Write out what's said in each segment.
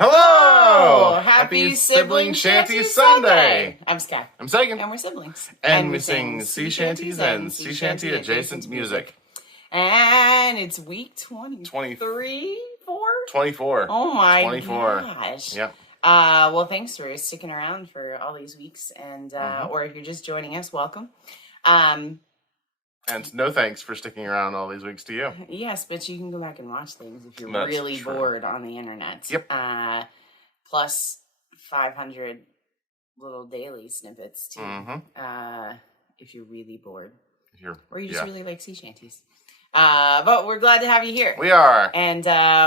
Hello! Happy Sibling Shanty Sunday! I'm Sky. I'm Sagan. And we're siblings. And we sing sea shanties and sea shanty adjacent music. And it's week 23, 4? 24. Oh my 24. gosh. Yep. Well, thanks for sticking around for all these weeks. And or if you're just joining us, welcome. And no thanks for sticking around all these weeks to you. Yes, but you can go back and watch things if you're That's really true. bored on the internet. Yep. Plus 500 little daily snippets too. If you're really bored. Or you just really like sea shanties. But we're glad to have you here. We are. And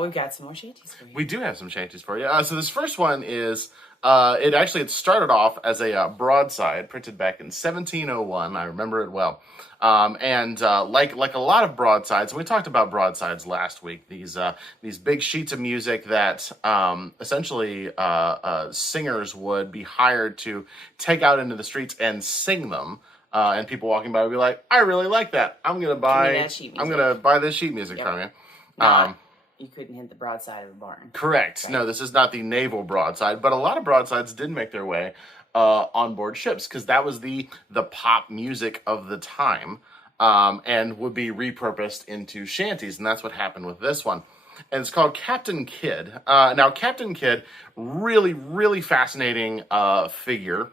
we've got some more shanties for you. We do have some shanties for you. So this first one is, it started off as a broadside printed back in 1701. I remember it well. Like a lot of broadsides, and we talked about broadsides last week, these big sheets of music that essentially singers would be hired to take out into the streets and sing them. And people walking by would be like, "I really like that. I'm gonna buy this sheet music from you." You couldn't hit the broadside of a barn. Correct. Right? No, this is not the naval broadside, but a lot of broadsides did make their way on board ships because that was the pop music of the time, and would be repurposed into shanties, and that's what happened with this one. And it's called Captain Kidd. Now, Captain Kidd, really, really fascinating figure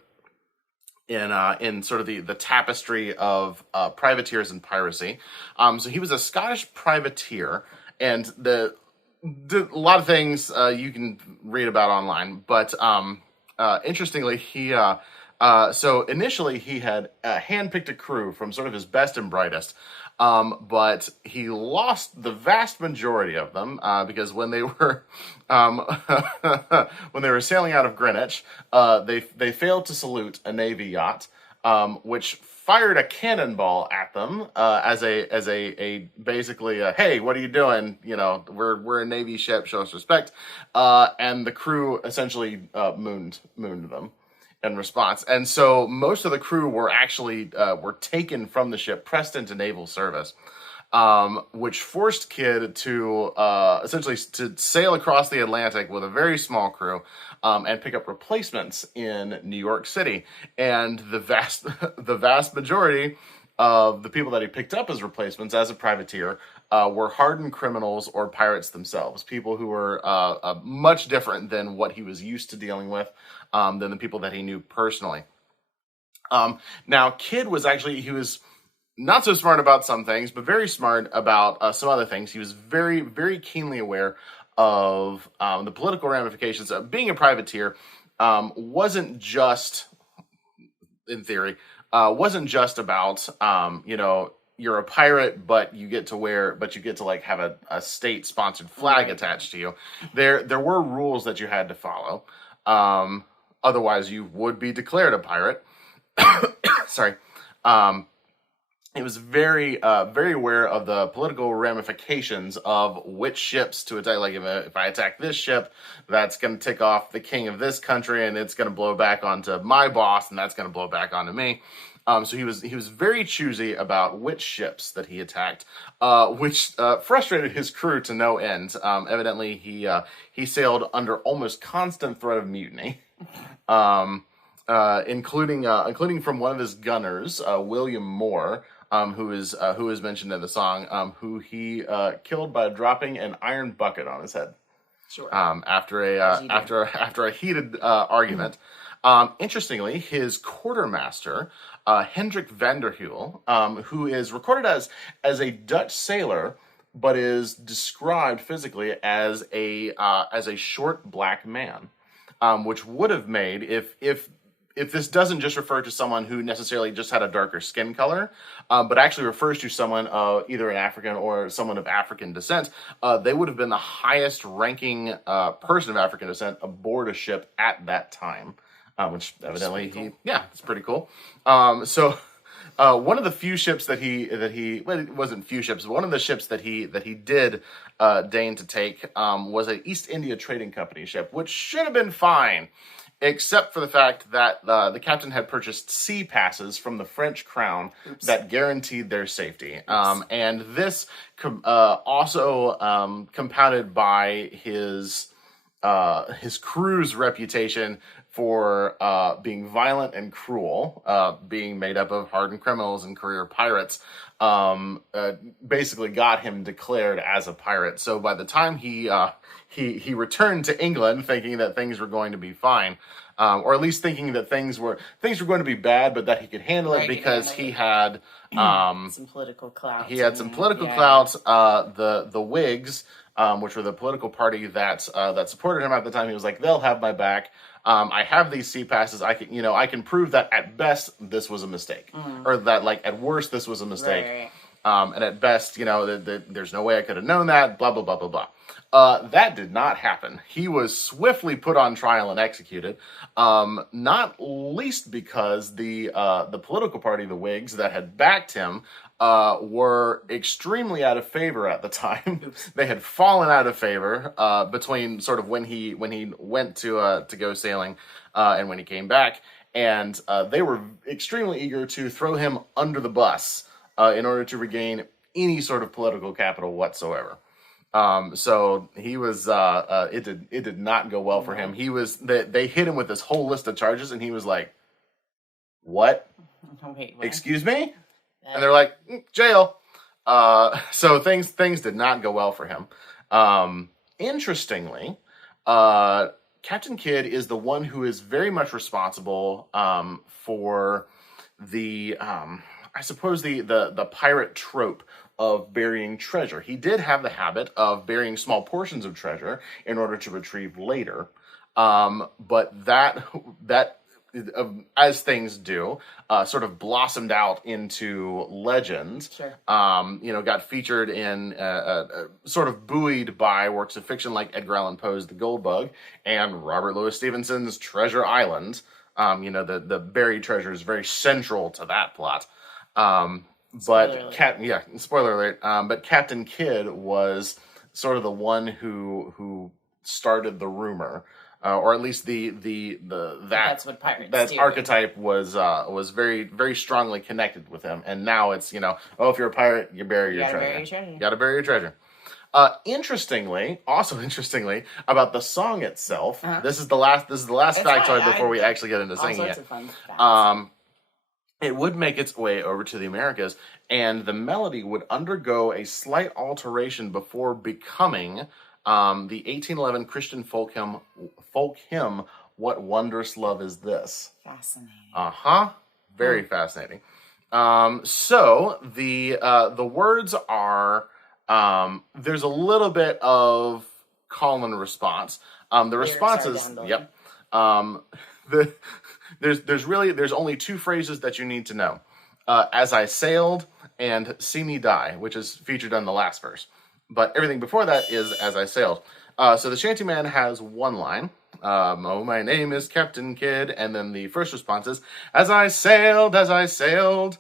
in sort of the tapestry of privateers and piracy. So he was a Scottish privateer, and a lot of things you can read about online, but interestingly, he so initially he had handpicked a crew from sort of his best and brightest, but he lost the vast majority of them because when they were sailing out of Greenwich, they failed to salute a Navy yacht, which fired a cannonball at them as a basically hey, what are you doing? You know, we're a Navy ship, show us respect. And the crew essentially mooned them in response. And so most of the crew were actually were taken from the ship, pressed into naval service, which forced Kidd to essentially to sail across the Atlantic with a very small crew and pick up replacements in New York City. And the vast majority of the people that he picked up as replacements as a privateer were hardened criminals or pirates themselves, people who were much different than what he was used to dealing with, than the people that he knew personally. Now, Kidd was he was not so smart about some things, but very smart about some other things. He was very, very keenly aware of the political ramifications of being a privateer. Wasn't just, in theory, wasn't just about, you're a pirate, but you get to like have a state-sponsored flag attached to you. There were rules that you had to follow. Otherwise, you would be declared a pirate. Sorry. It was very, very aware of the political ramifications of which ships to attack. Like, if I attack this ship, that's going to tick off the king of this country, and it's going to blow back onto my boss, and that's going to blow back onto me. So he was very choosy about which ships that he attacked, which frustrated his crew to no end. Evidently, he sailed under almost constant threat of mutiny. Including from one of his gunners, William Moore, who is mentioned in the song, who he killed by dropping an iron bucket on his head. Sure. After a heated argument. Interestingly, his quartermaster, Hendrik van der Heul, who is recorded as a Dutch sailor, but is described physically as a short black man, which would have made if this doesn't just refer to someone who necessarily just had a darker skin color, but actually refers to someone either an African or someone of African descent, they would have been the highest ranking person of African descent aboard a ship at that time, which evidently it's pretty cool. So one of the few ships that it wasn't few ships, but one of the ships that he did deign to take was an East India Trading Company ship, which should have been fine, except for the fact that the captain had purchased sea passes from the French crown that guaranteed their safety. And this also compounded by his his crew's reputation for being violent and cruel, being made up of hardened criminals and career pirates, basically got him declared as a pirate. So by the time he returned to England, thinking that things were going to be fine, or at least thinking that things were going to be bad, but that he could handle it because he had some political clout. He had some political clout. The Whigs, which were the political party that supported him at the time, he was like, they'll have my back. I have these sea passes. I can prove that at best this was a mistake, or that like at worst this was a mistake, right. And at best, there's no way I could have known that. Blah blah blah blah blah. That did not happen. He was swiftly put on trial and executed, not least because the political party, the Whigs, that had backed him, were extremely out of favor at the time. Oops. They had fallen out of favor between sort of when he went to go sailing and when he came back, and they were extremely eager to throw him under the bus in order to regain any sort of political capital whatsoever. So he was, it did not go well for him. They hit him with this whole list of charges, and he was like, what? Wait, what? Excuse me? And they're like, jail. So things did not go well for him. Interestingly, Captain Kidd is the one who is very much responsible, for the, I suppose the pirate trope of burying treasure. He did have the habit of burying small portions of treasure in order to retrieve later. But that as things do, sort of blossomed out into legend. Sure. Got featured in, sort of buoyed by works of fiction like Edgar Allan Poe's The Gold Bug and Robert Louis Stevenson's Treasure Island. The buried treasure is very central to that plot. Spoiler alert. But Captain Kidd was sort of the one who started the rumor, or at least that's what pirates that do. Archetype was very, very strongly connected with him. And now it's if you're a pirate, you bury your treasure. You got to bury your treasure. Interestingly about the song itself, this is the last factoid before we actually get into singing it. Of fun facts. It would make its way over to the Americas, and the melody would undergo a slight alteration before becoming the 1811 Christian folk hymn, What Wondrous Love Is This? Fascinating. Very fascinating. So the words are, there's a little bit of call and response. The response is, yep. There's only two phrases that you need to know. As I sailed and see me die, which is featured on the last verse. But everything before that is as I sailed. So the Shantyman has one line. Oh, my name is Captain Kidd. And then the first response is, as I sailed, as I sailed.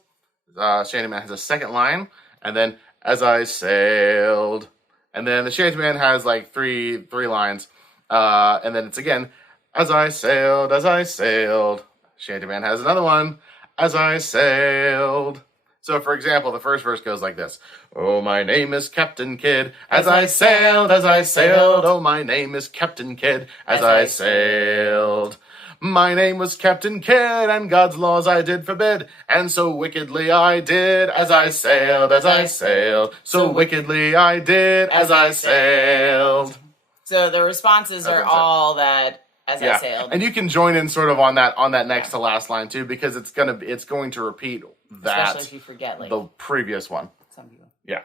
Shantyman has a second line. And then, as I sailed. And then the Shantyman has like three lines. And then it's again, as I sailed, as I sailed. Shantyman has another one. As I sailed. So, for example, the first verse goes like this. Oh, my name is Captain Kidd. As I sailed, as I sailed. Oh, my name is Captain Kidd. As I sailed. My name was Captain Kidd, and God's laws I did forbid. And so wickedly I did, as I sailed, as I sailed. So wickedly I did, as I sailed. So the responses are all that... As I sailed. And you can join in sort of on that next to last line too, because it's going to repeat that. Especially if you forget the previous one. Some people. Yeah.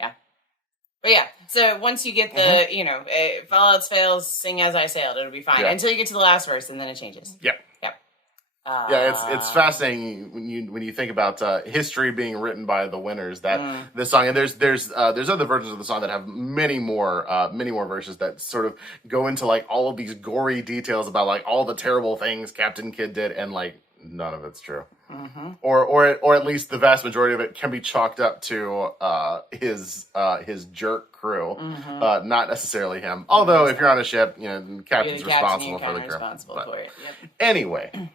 Yeah. But yeah, so once you get the if all else fails, sing as I sailed, it'll be fine until you get to the last verse, and then it changes. Yeah. It's fascinating when you think about history being written by the winners. That this song, and there's other versions of the song that have many more verses that sort of go into like all of these gory details about like all the terrible things Captain Kidd did, and like none of it's true, or at least the vast majority of it can be chalked up to his jerk crew, not necessarily him. Although if you're on a ship, the captain's responsible for the crew. Anyway.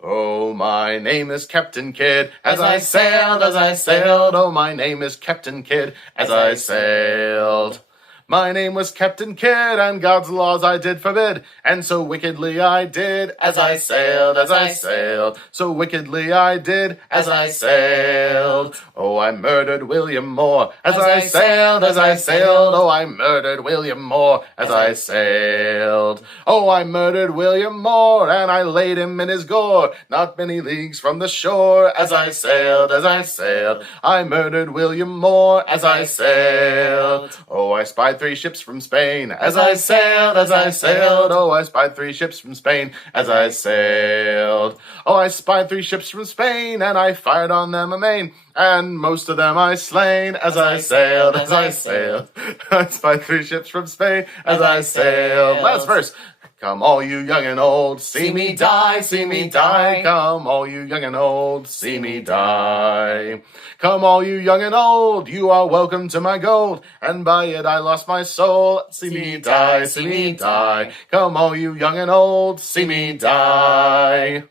Oh, my name is Captain Kidd, as I sailed, as I sailed. Oh, my name is Captain Kidd, as I sailed. My name was Captain Kidd, and God's laws I did forbid, and so wickedly I did as I sailed, as I sailed. So wickedly I did as I sailed. Oh, I murdered William Moore as I sailed, as I sailed. Oh, I murdered William Moore as I sailed. Oh, I murdered William Moore, and I laid him in his gore, not many leagues from the shore. As I sailed, as I sailed. I murdered William Moore as I sailed. Oh, I spied 3 ships from Spain as I sailed, as I sailed. Oh, I spied 3 ships from Spain as I sailed. Oh, I spied 3 ships from Spain, and I fired on them amain, and most of them I slain as I sailed, as I sailed. I spied 3 ships from Spain as I sailed. Last verse. Come all you young and old, see me die, see me die. Come all you young and old, see me die. Come all you young and old, you are welcome to my gold, and by it I lost my soul. See me die, see me die. Come all you young and old, see me die.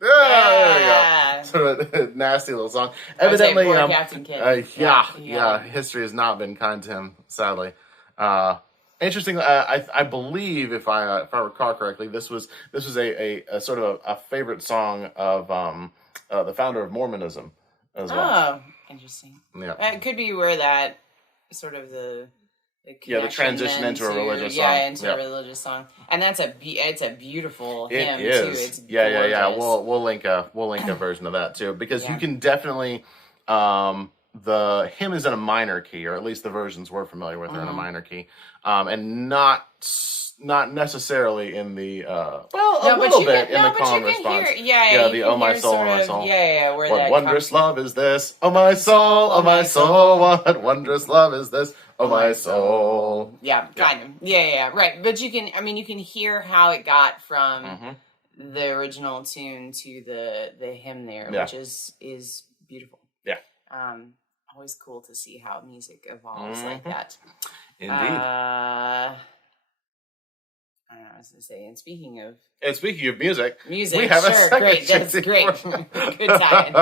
There we go. Sort of a nasty little song. Evidently, Captain Kidd. Yeah. History has not been kind to him, sadly. Interesting. I believe, if I recall correctly, this was a sort of a favorite song of the founder of Mormonism as well. Oh, interesting. Yeah, it could be where that sort of the transition into a religious song. Yeah, into a religious song, and it's a beautiful hymn too. It's yeah. We'll link a version of that too, because you can definitely. The hymn is in a minor key, or at least the versions we're familiar with are in a minor key, and not necessarily in the little bit in the calm response. The oh my soul, oh my soul. What wondrous love is this? Oh my soul, oh my soul. What wondrous love is this? Oh my soul. Yeah, kind of. Yeah, right. But you can hear how it got from the original tune to the hymn there, which is beautiful. Yeah. Always cool to see how music evolves like that. Indeed. I don't know what I was going to say. And speaking of music, we have sure, a second. Great, that's great. Good tie-in.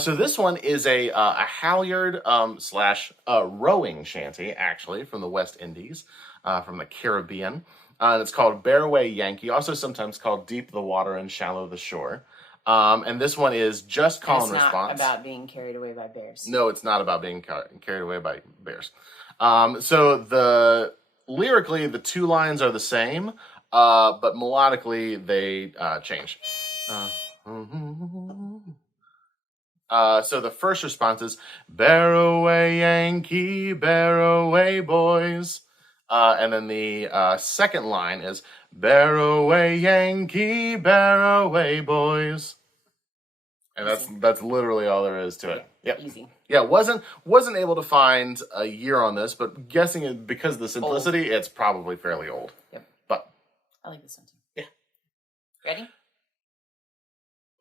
So this one is a halyard slash rowing shanty, actually, from the West Indies, from the Caribbean. And it's called Bear Away Yankee, also sometimes called Deep the Water and Shallow the Shore. And this one is just call and response. It's not about being carried away by bears. No, it's not about being carried away by bears. So lyrically, the 2 lines are the same, but melodically they change. So the first response is, bear away Yankee, bear away boys. And then the second line is, bear away Yankee, bear away boys. And that's literally all there is to it. Yep. Easy. Yeah, wasn't able to find a year on this, but guessing it because of the simplicity, it's probably fairly old. Yep. But I like this one too. Yeah. Ready?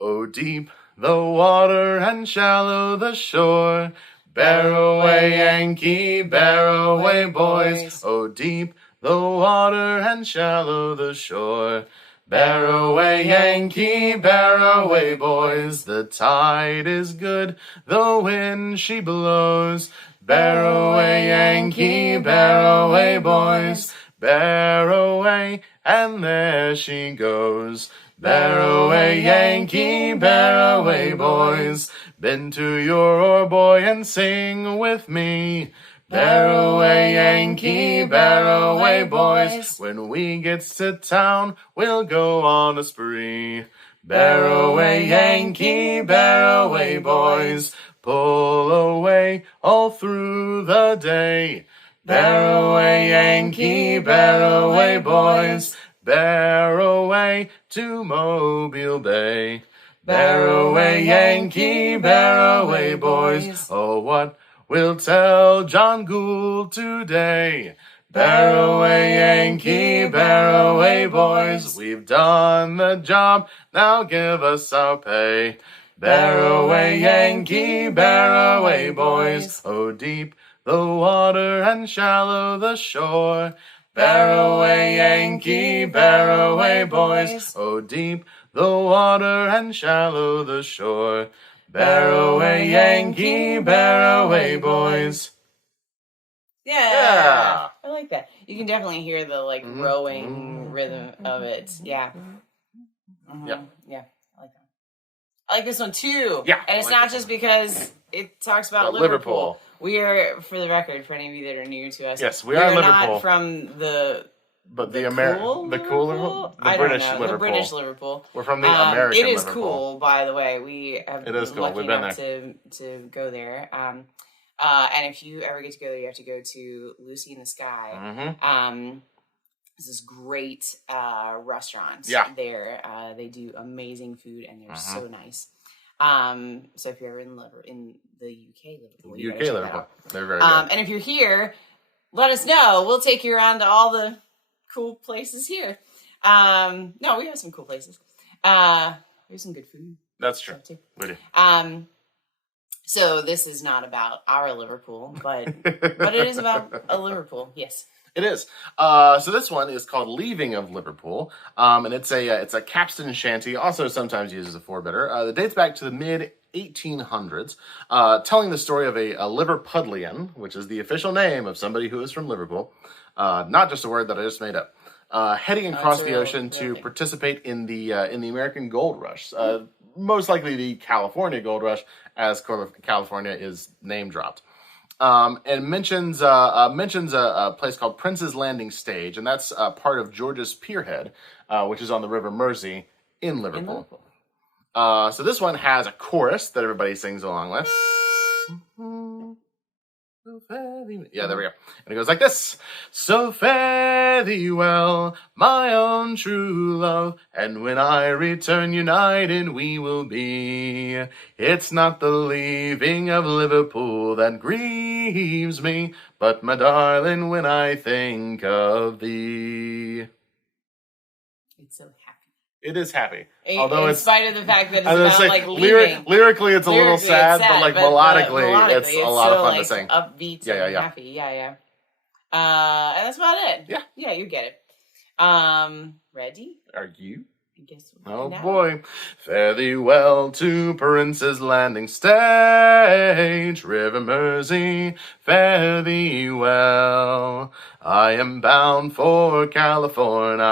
Oh, deep the water and shallow the shore. Bear away Yankee, bear away boys. Oh, deep the water and shallow the shore. Bear away Yankee, bear away boys. The tide is good, the wind she blows. Bear away Yankee, bear away boys. Bear away, and there she goes. Bear away Yankee, bear away boys. Bend to your oar, boy, and sing with me. Bear away Yankee, bear away boys. When we get to town, we'll go on a spree. Bear away Yankee, bear away boys. Pull away all through the day. Bear away Yankee, bear away boys. Bear away to Mobile Bay. Bear away Yankee, bear away boys. Oh, what we'll tell John Gould today. Bear away Yankee, bear away boys. We've done the job, now give us our pay. Bear away Yankee, bear away boys. Oh, deep the water and shallow the shore. Bear away Yankee, bear away boys. Oh, deep the water and shallow the shore. Bear away Yankee, bear away boys. Yeah. I like that. You can definitely hear the like rowing rhythm of it. Yeah. Yeah. Yeah. I like that. I like this one too. Yeah. And it's not just because it talks about Liverpool. We are, for the record, for any of you that are new to us. Yes, we are Liverpool. Not from the British Liverpool. We're from the American Liverpool. It is cool, by the way. We have been lucky enough to go there. And if you ever get to go there, you have to go to Lucy in the Sky. It's this great restaurant there. They do amazing food, and they're so nice. So if you're ever in the UK Liverpool, they're very good. And if you're here, let us know. We'll take you around to all the cool places here. No, we have some cool places. We have some good food. That's true. We do. So this is not about our Liverpool, but it is about a Liverpool. Yes. It is. So this one is called Leaving of Liverpool, and it's a capstan shanty, also sometimes used as a four-bitter. That dates back to the mid-1800s, telling the story of a Liverpudlian, which is the official name of somebody who is from Liverpool, not just a word that I just made up, heading across the ocean to participate in the American Gold Rush, most likely the California Gold Rush, as California is name dropped. And mentions a place called Prince's Landing Stage, and that's part of George's Pierhead, which is on the River Mersey in Liverpool. So this one has a chorus that everybody sings along with. Yeah, there we go. And it goes like this. So fare thee well, my own true love, and when I return united we will be. It's not the leaving of Liverpool that grieves me, but my darling, when I think of thee. It's so happy. It is happy. Although in spite of the fact that it's about leaving. Lyrically, it's a little sad, but melodically, it's a lot of fun to sing. Upbeat and happy. Yeah. And that's about it. Yeah, you get it. Ready? Are you? I guess oh boy. Fare thee well to Prince's Landing Stage, River Mersey, fare thee well. I am bound for California,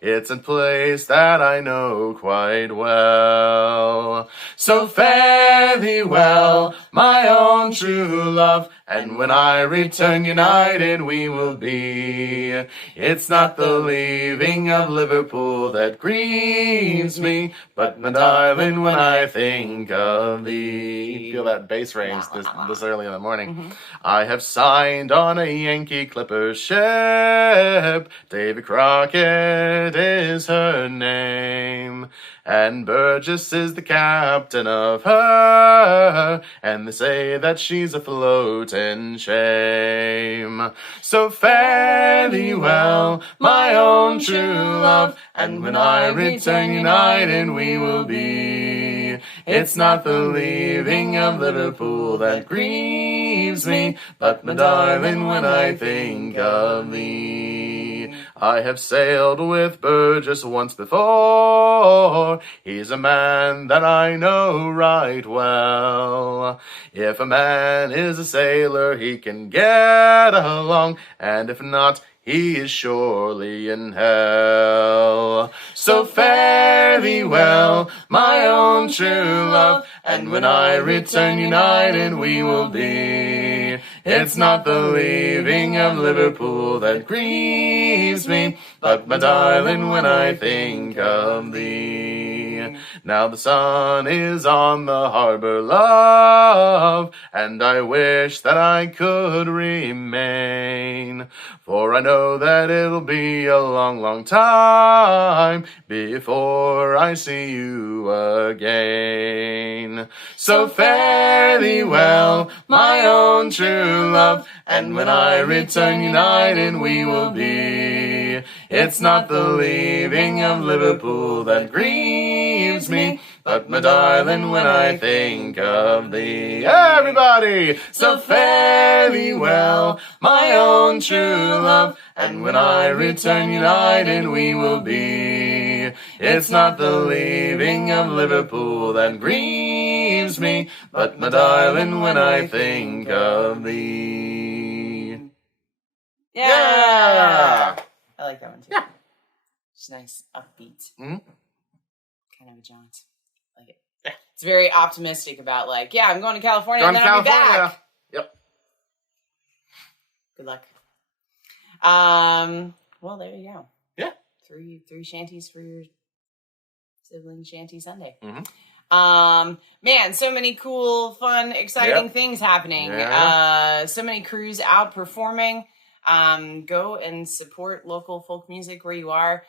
it's a place that I know quite well. So fare thee well, my own true love, and when I return united we will be. It's not the leaving of Liverpool that grieves me, but my darling, when I think of thee. Feel that bass range this early in the morning. I have signed on a Yankee clipper ship, Davy Crockett is her name, and Burgess is the captain of her, and they say that she's afloat in shame. So fare thee well, my own true love, and when I return united we will be. It's not the leaving of Liverpool that grieves me, but my darling, when I think of thee. I have sailed with Burgess once before, he's a man that I know right well. If a man is a sailor, he can get along, and if not, he is surely in hell. So fare thee well, my own true love, and when I return united we will be. It's not the leaving of Liverpool that grieves me, but my darling, when I think of thee. Now the sun is on the harbor, love, and I wish that I could remain, for I know that it'll be a long, long time before I see you again. So fare thee well, my own true love, and when I return united we will be. It's not the leaving of Liverpool that grieves me, but my darling, when I think of thee. Everybody! So fare thee well, my own true love, and when I return united we will be. It's not the leaving of Liverpool that grieves me, but my darling, when I think of thee. Yeah. I like that one too. Yeah. It's nice, upbeat. Mm-hmm. Kind of a jaunt. Like it. Yeah. It's very optimistic about like, yeah, I'm going to California and then I'll be back. Yep. Good luck. Well, there you go. Yeah. Three shanties for your sibling shanty Sunday. Mm-hmm. Man, so many cool, fun, exciting things happening. Yeah. So many crews out performing. Go and support local folk music where you are.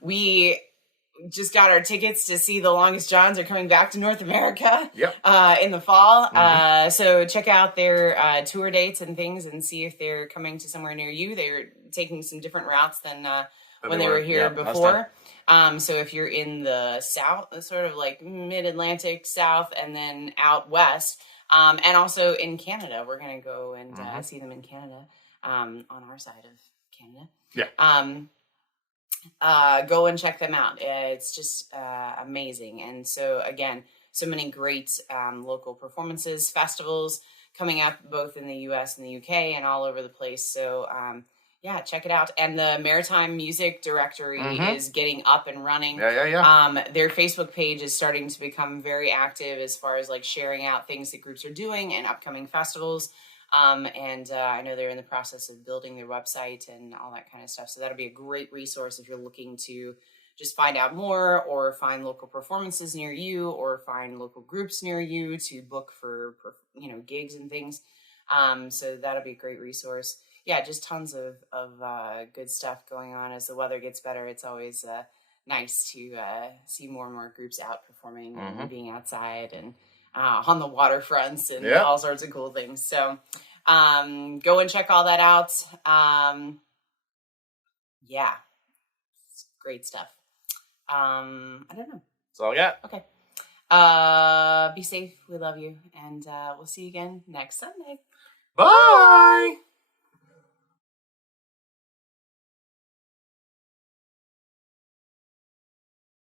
We just got our tickets to see the Longest Johns are coming back to North America. Yep. In the fall. Mm-hmm. So check out their tour dates and things and see if they're coming to somewhere near you. They're taking some different routes than when they were here before. So if you're in the South, sort of like mid-Atlantic South, and then out West, and also in Canada, we're going to go and see them in Canada, on our side of Canada. Yeah. Go and check them out. It's just amazing. And so again, so many great local performances, festivals coming up both in the US and the UK and all over the place. So yeah, check it out. And the Maritime Music Directory is getting up and running. Yeah. Their Facebook page is starting to become very active as far as like sharing out things that groups are doing and upcoming festivals. And I know they're in the process of building their website and all that kind of stuff. So that'll be a great resource if you're looking to just find out more or find local performances near you or find local groups near you to book for, gigs and things. So that'll be a great resource. Yeah, just tons of good stuff going on as the weather gets better. It's always nice to see more and more groups out performing and being outside and on the waterfronts and all sorts of cool things. So go and check all that out. Yeah, it's great stuff. I don't know. That's all I got. Okay. Be safe. We love you. And we'll see you again next Sunday. Bye.